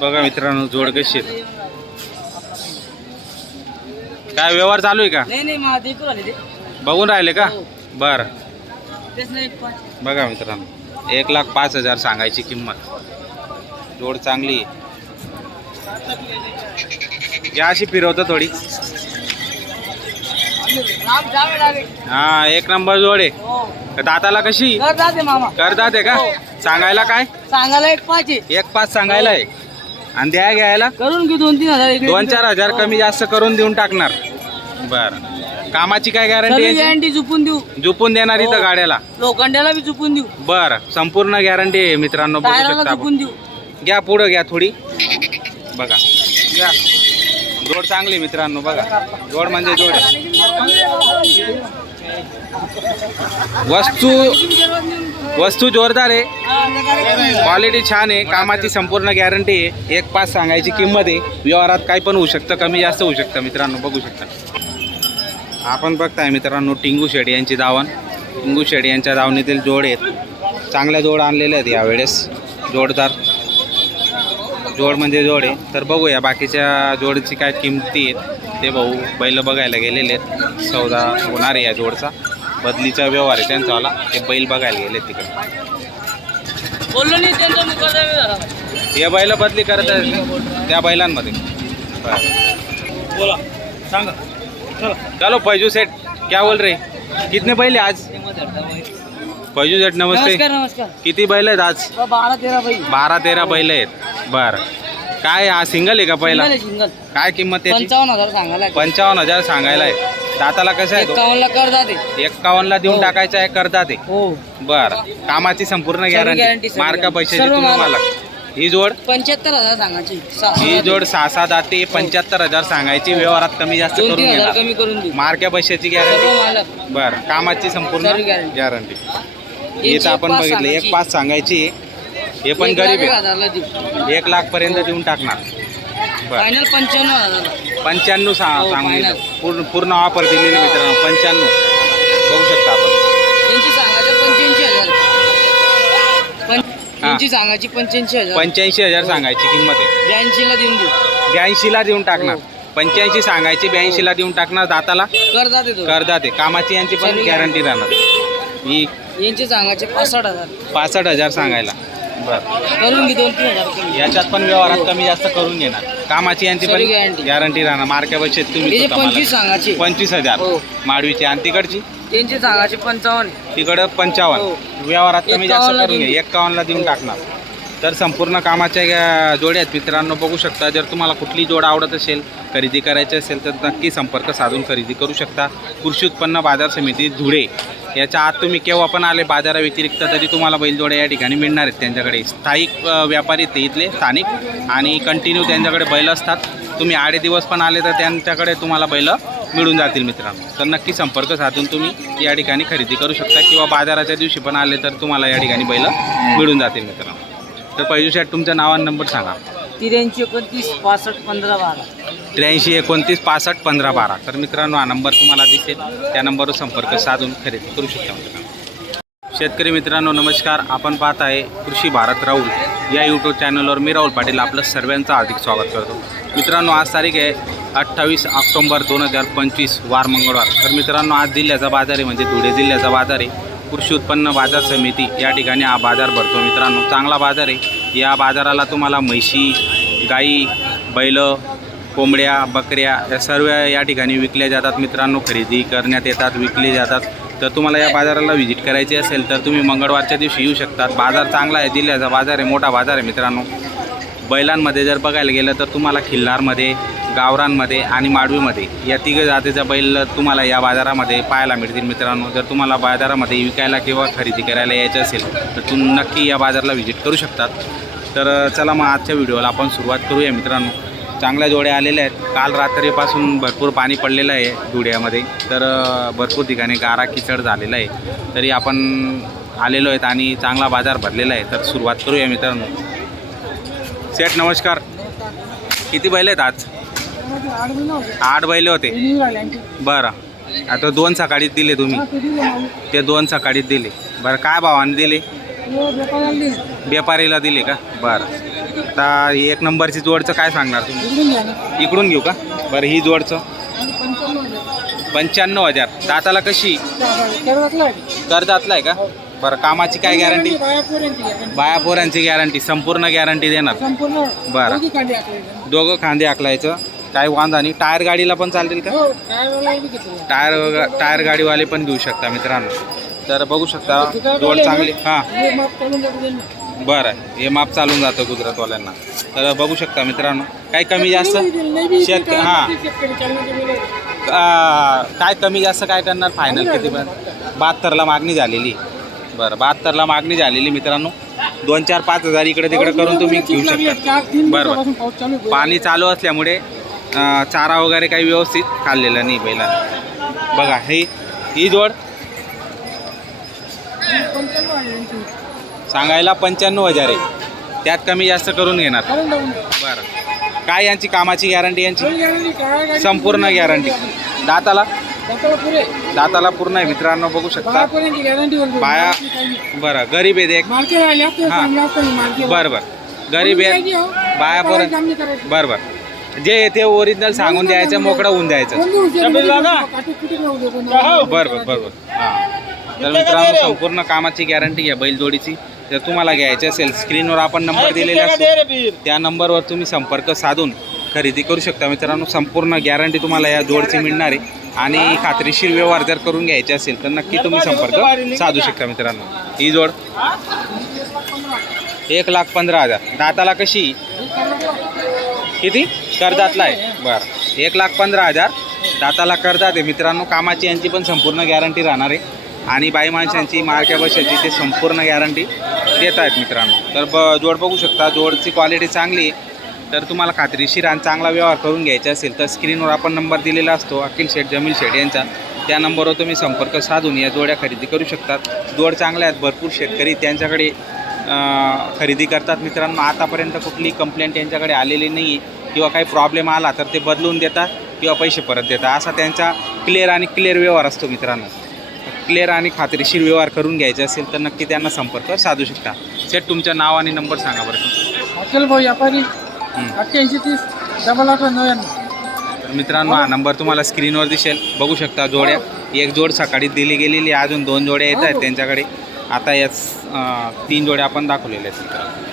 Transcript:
बघा मित्रांनो जोड कशी आहे. काय व्यवहार चालू आहे का? नाही नाही मा देखू आले ते. बघून राहिले का? हो. बरं. तेच नाही पण बघा मित्रांनो एक लाख पाच हजार सांगायची किंमत. जोड चांगली आहे. या अशी फिरवतं थोडी. जावे हा एक नंबर जोड आहे. हो. दाताला कशी? कर जाते मामा. करतात आहे का? हो. सांगायला काय? सांगायला एक पाच आहे. एक पाच सांगायला आहे. आणि द्या घ्यायला? करून घेऊ दोन तीन हजार इकडे दोन चार हजार कमी जास्त करून देऊन टाकणार. बर. कामाची काय गॅरंटी गॅरंटी झुपून देऊ. झुपून देणार इथं हो. गाड्याला. लोखंडाला बी झुपून देऊ. बर. संपूर्ण गॅरंटी आहे मित्रांनो बघू झुपून. देऊ. घ्या पुढं घ्या थोडी. बघा. घ्या. जोड चांगली मित्रांनो बघा. जोड म्हणजे जोड. आहे. वस्तू वस्तू जोरदार आहे. क्वालिटी छान आहे. कामाची संपूर्ण गॅरंटी आहे. एक पाच सांगायची किंमत आहे. व्यवहारात काही पण होऊ शकतं. कमी जास्त होऊ शकतं. मित्रांनो बघू शकता. आपण बघताय मित्रांनो टिंगू शेड यांची दावण. टिंगू शेड यांच्या दावणीतील जोड आहेत. चांगल्या जोड आणलेल्या आहेत यावेळेस. जोडदार जोड म्हणजे जोड आहे. तर बघूया बाकीच्या जोडची काय किमती आहेत. ते भाऊ बैल बघायला गेलेले आहेत. सौदा होणार आहे या जोडचा. बदलीचा व्यवहार आहे त्यांचावाला ते बैल बघायला गेले तिकडे. बोललो नाही त्यांचा हे बैल बदली करत आहेत त्या बैलांमध्ये बरं. बोला. सांगा. चलो. पैजू सेठ क्या बोल रे कितने बैल आहे आज? पैजू सेठ नमस्ते. नमस्कार नमस्कार. किती बैल आहेत आज? बारा तेरा बाई बारा तेरा बैल आहेत. बर. काय हा सिंगल आहे का पहिला? आहे, काय किंमत त्याची? पंचावन्न हजार सांगायला पंचावन्न हजार सांगायला आहे. दाताला कसं आहे तो? एकावन्नला कर जाते एक्कावन्नला देऊन हो. टाकायचं आहे करता ते हो. बर. कामाची संपूर्ण गॅरंटी guarantee, सर्व मार्का. पैशाची सर्व तुम्ही ही जोड? पंच्याहत्तर हजार सांगायची. सहा- ही जोड सहा सहा दाते पंच्याहत्तर हजार सांगायची. व्यवहारात कमी जास्त दोन करून तीन हजार घेणार. कमी करून देऊ. मार्क्या पैशाची सर्व गॅरंटी मालक. बर. कामाची संपूर्ण सर्व. गॅरंटी यांची इथं आपण पाच बघितलं. एक. पाच सांगायची. हे पण एक लाख गरीब एक आहे हजारला देऊ. एक लाख पर्यंत देऊन टाकणार. फायनल पंच्याण्णव पंच्याण्णव सा हो, final. पूर्ण पूर्ण ऑफर दिलेली मित्रांनो. पंच्याण्णव. बघू शकता आपण. त्यांची सांगायचे पंच्याऐंशी हजार. त्यांची सांगायची पंच्याऐंशी हजार. पंच्याऐंशी हजार सांगायची किंमत आहे. ब्याऐंशीला देऊन देऊ. ब्याऐंशीला देऊन टाकणार. हो. पंच्याऐंशी सांगायची ब्याऐंशीला देऊन टाकणार दाताला? कर जाते तो. करदा ते कामाची यांची पण गॅरंटी राहणार. ही यांचे सांगायचे पासष्ट हजार. पासष्ट हजार सांगायला. बर. करून घे दोन तीन हजार कमी याच्यात पण व्यवहारात कमी जास्त करून घेणार. कामाची यांची पण guarantee. गॅरंटी राहणार. मार्क्या पैसे तुम्ही त्याचे पंचवीस सांगायचे पंचवीस हजार. हो. माडवीची आणि तिकडची? त्यांचे सांगायचे पंचावन्न. तिकडं पंचावन्न. हो. व्यवहारात कमी जास्त करून घे. देऊन एक्कावन्नला देऊन हो. टाकणार. तर संपूर्ण कामाच्या जोड्या आहेत. मित्रांनो बघू शकता. जर तुम्हाला कुठली जोड आवडत असेल खरेदी करायची असेल तर नक्की संपर्क साधून खरेदी करू शकता. कृषी उत्पन्न बाजार समिती धुळे. याच्या आत तुम्ही केव्हा पण आले बाजाराव्यतिरिक्त तरी तुम्हाला बैलजोड्या या ठिकाणी मिळणार आहेत त्यांच्याकडे. स्थायिक व्यापारी ते इथले स्थानिक आणि कंटिन्यू त्यांच्याकडे बैल असतात. तुम्ही आडे दिवस पण आले तर त्यांच्याकडे तुम्हाला बैल मिळून जातील मित्रांनो. तर नक्की संपर्क साधून तुम्ही या ठिकाणी खरेदी करू शकता किंवा बाजाराच्या दिवशी पण आले तर तुम्हाला या ठिकाणी बैल मिळून जातील मित्रांनो. तर पैजू साहेब तुमचं नाव आणि नंबर सांगा. त्र्याऐंशी एकोणतीस पासष्ट पंधरा बारा. त्र्याऐंशी एकोणतीस पासष्ट पंधरा बारा. तर मित्रांनो हा नंबर तुम्हाला दिसेल. त्या नंबरवर संपर्क साधून खरेदी करू शकता मित्रांनो. शेतकरी मित्रांनो नमस्कार. आपण पाहत आहे कृषी भारत राहुल. या यूट्यूब चॅनलवर मी राहुल पाटील आपलं सर्वांचं हार्दिक स्वागत करतो. मित्रांनो आज तारीख आहे अठ्ठावीस ऑक्टोंबर दोन हजार पंचवीस वार मंगळवार. तर मित्रांनो आज जिल्ह्याचा बाजार आहे म्हणजे धुळे जिल्ह्याचा बाजार आहे. कृषी उत्पन्न बाजार समिती या ठिकाणी हा बाजार भरतो मित्रांनो. चांगला बाजार आहे. या बाजाराला तुम्हाला म्हशी गाई बैल कोंबड्या बकऱ्या या सर्व या ठिकाणी विकल्या जातात मित्रांनो. खरेदी करण्यात येतात विकले जातात. तर तुम्हाला या बाजाराला व्हिजिट करायची असेल तर तुम्ही मंगळवारच्या दिवशी येऊ शकतात. बाजार चांगला आहे जिल्ह्याचा बाजार आहे मोठा बाजार आहे मित्रांनो. बैलांमध्ये जर बघायला गेलं तर तुम्हाला खिल्लारमध्ये गावरांमध्ये आणि माडवीमध्ये या तिघ जातीचा बैल तुम्हाला या बाजारामध्ये पाहायला मिळतील मित्रांनो. जर तुम्हाला बाजारामध्ये विकायला किंवा खरेदी करायला यायचं असेल तर तुम्ही नक्की या बाजाराला व्हिजिट करू शकतात. तर चला मग आजच्या व्हिडिओला आपण सुरुवात करूया मित्रांनो. चांगल्या जोड्या आलेल्या आहेत. काल रात्रीपासून भरपूर पाणी पडलेलं आहे धुळ्यामध्ये. तर भरपूर ठिकाणी गारा किचड झालेला आहे. तरी आपण आलेलो आहेत आणि चांगला बाजार भरलेला आहे. तर सुरुवात करूया मित्रांनो. सेठ नमस्कार. किती बैल आहेत आज? आठ बैल होते. बरं. आता दोन सकाळीत दिले तुम्ही. ते दोन सकाळीत दिले. बरं काय भावाने दिले. व्यापारीला दिले का? बरं. आता ही एक नंबरची जोडचं काय सांगणार तुम्ही? इकडून घेऊ का? बरं ही जोडचं. आणि. पंच्याण्णव हजार. दाताला कशी. कर्जातला आहे. का? बरं कामाची काय गॅरंटी बायापोऱ्यांची guarantee. बाया पोरांची गॅरंटी संपूर्ण गॅरंटी देणार. संपूर्ण बरं. दोघी खांदे आखलायचं. काय वांधा नाही. टायर गाडीला पण चालतील का? हो. टायर टायर गाडीवाले पण घेऊ शकता मित्रांनो. तर बघू शकता जोड चांगली. हां. बरं हे माप चालून जातं गुजरातवाल्यांना. तर बघू शकता मित्रांनो काय कमी जास्त? शेत- हां. काय कमी जास्त काय करणार? फायनल किती पण. बहात्तरला मागणी झालेली. बरं बहात्तरला मागणी झालेली मित्रांनो. दोन चार पाच हजार इकडे तिकडे करून तुम्ही घेऊ शकता. बरं बरं, पाणी चालू असल्यामुळे चारा वगैरे काही व्यवस्थित खाल्लेला नाही बैला बघा हे ही जोड. सांगायला पंच्याण्णव हजार आहे. त्यात कमी जास्त करून घेणार. करून टाकून द्या. बरं. काय यांची कामाची गॅरंटी यांची? Full guarantee, काय guarantee? संपूर्ण गॅरंटी. दाताला? दाताला पुरे. दाताला पूर्ण आहे. मित्रांनो बघू शकता. बोलतो. बाया-. बरं गरीब आहेत एक. मालकी राहिले असते, हां. चांगलं असतं ना मालकी. बरं बरं. गरीब आहेत. द्यायची हो? बाया करायचं, पोरं- काम नाही करायचं. बरं बरं. जे येते ओरिजिनल सांगून द्यायचं मोकळं होऊन द्यायचं. बरं बरं बरं बरं. हां. तर मित्रांनो संपूर्ण कामाची गॅरंटी घ्या बैलजोडीची. जर तुम्हाला घ्यायची असेल स्क्रीनवर आपण नंबर दिलेला असतो त्या नंबरवर तुम्ही संपर्क साधून खरेदी करू शकता. मित्रांनो संपूर्ण गॅरंटी तुम्हाला या जोडची मिळणार आहे. आणि खात्रीशीर व्यवहार जर करून घ्यायचे असेल तर नक्की तुम्ही संपर्क साधू शकता मित्रांनो. ही जोड एक लाख पंधरा हजार. दाताला कशी? किती? कर्जातला आहे. बरं. एक लाख पंधरा हजार. दाताला कर्जात आहे. मित्रांनो कामाची यांची पण संपूर्ण गॅरंटी राहणार आहे. आणि बाई माणसांची मारक्या बशाची ते संपूर्ण गॅरंटी देत आहेत मित्रांनो. तर ब जोड बघू शकता जोडची क्वालिटी चांगली आहे. तर तुम्हाला खात्रीशीर आणि चांगला व्यवहार करून घ्यायचा असेल तर स्क्रीनवर आपण नंबर दिलेला असतो अखिल शेठ जमील शेठ यांचा. त्या नंबरवर तुम्ही संपर्क साधून या जोड्या खरेदी करू शकतात. जोड चांगल्या आहेत भरपूर शेतकरी त्यांच्याकडे खरेदी करतात मित्रांनो. आतापर्यंत कुठली कंप्लेंट यांच्याकडे आलेली नाही आहे किंवा काही प्रॉब्लेम आला तर ते बदलून देतात किंवा पैसे परत देतात. असा त्यांचा क्लिअर आणि क्लिअर व्यवहार असतो मित्रांनो. क्लिअर आणि खात्रीशीर व्यवहार करून घ्यायचे असेल तर नक्की त्यांना संपर्क साधू शकता. सेट तुमचं नाव आणि नंबर सांगा बरं. अचल भाऊ व्यापारी हं. अठ्ठ्याऐंशी तीस डबल आठ नव्याण्णव. तर मित्रांनो हा नंबर तुम्हाला स्क्रीनवर दिसेल. बघू शकता जोड्या. एक जोड सकाळी दिली गेलेली. अजून दोन जोड्या येत आहेत त्यांच्याकडे. आता याच तीन जोड्या आपण दाखवलेल्या आहेत मित्रांनो.